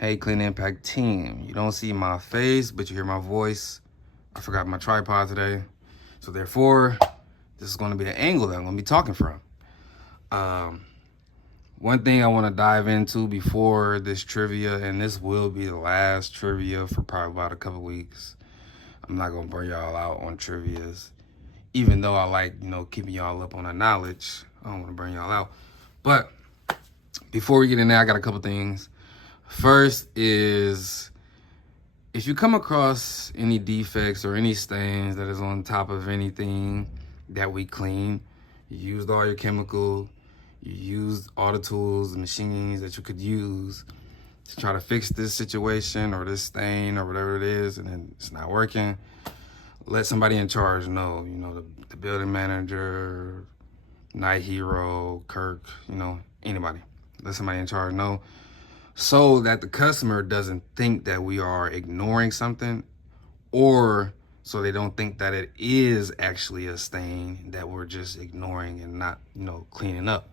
Hey, Clean Impact team. You don't see my face, but you hear my voice. I forgot my tripod today. So therefore, this is going to be the angle that I'm going to be talking from. One thing I want to dive into before this trivia, and this will be the last trivia for probably about a couple weeks. I'm not going to burn y'all out on trivias. Even though I like, keeping y'all up on the knowledge, I don't want to burn y'all out. But before we get in there, I got a couple things. First is, if you come across any defects or any stains that is on top of anything that we clean, you used all your chemical, you used all the tools, the machines that you could use to try to fix this situation or this stain or whatever it is, and then it's not working, let somebody in charge know, the building manager, Night Hero, Kirk, anybody. Let somebody in charge know, so that the customer doesn't think that we are ignoring something, or so they don't think that it is actually a stain that we're just ignoring and not, cleaning up.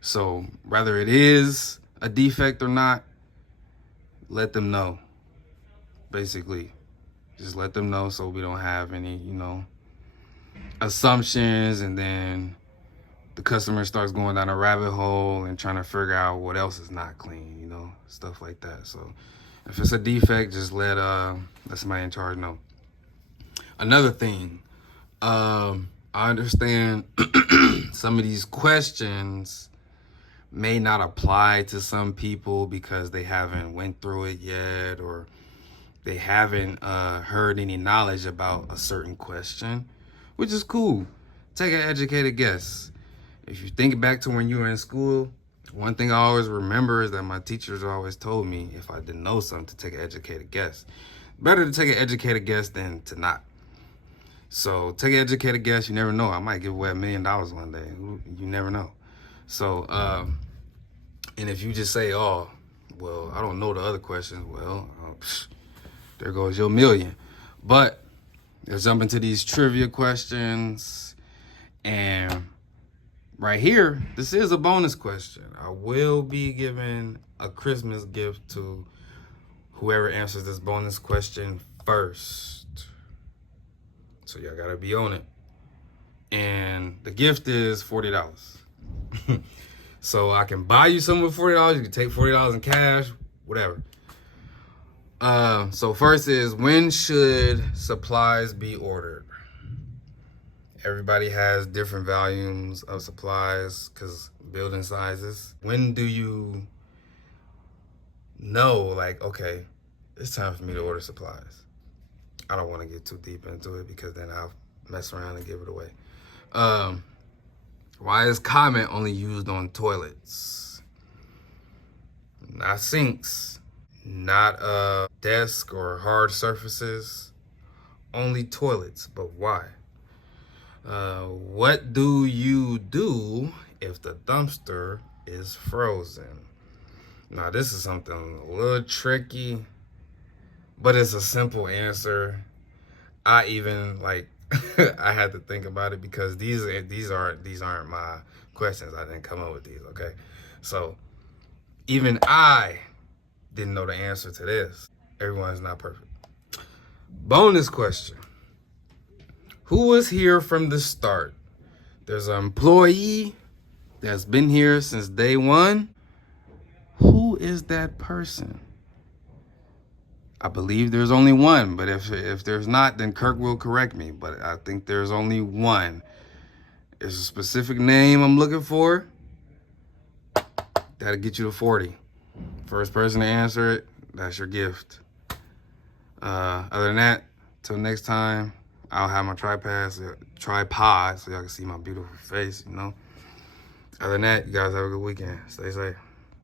So whether it is a defect or not, let them know. Basically, just let them know so we don't have any, assumptions, and then the customer starts going down a rabbit hole and trying to figure out what else is not clean, stuff like that. So if it's a defect, just let somebody in charge know. Another thing, I understand some of these questions may not apply to some people because they haven't went through it yet, or they haven't heard any knowledge about a certain question, which is cool. Take an educated guess. If you think back to when you were in school, one thing I always remember is that my teachers always told me if I didn't know something, to take an educated guess. Better to take an educated guess than to not. So take an educated guess. You never know. I might give away $1 million one day. You never know. So, and if you just say, oh, well, I don't know the other questions, well, there goes your $1 million. But let's jump into these trivia questions. And right here, this is a bonus question. I will be giving a Christmas gift to whoever answers this bonus question first. So y'all gotta be on it. And the gift is $40. So I can buy you something with $40. You can take $40 in cash, whatever. So first is, when should supplies be ordered? Everybody has different volumes of supplies because building sizes. When do you know, like, okay, it's time for me to order supplies? I don't want to get too deep into it because then I'll mess around and give it away. Why is comment only used on toilets? Not sinks, not desk or hard surfaces, only toilets. But why? What do you do if the dumpster is frozen? Now, this is something a little tricky, but it's a simple answer. I even I had to think about it because these aren't my questions. I didn't come up with these, okay? So even I didn't know the answer to this. Everyone's not perfect. Bonus question. Who was here from the start? There's an employee that's been here since day one. Who is that person? I believe there's only one, but if there's not, then Kirk will correct me. But I think there's only one. There's a specific name I'm looking for. That'll get you to 40. First person to answer it, that's your gift. Other than that, till next time, I'll have my tripod so y'all can see my beautiful face, Other than that, you guys have a good weekend. Stay safe.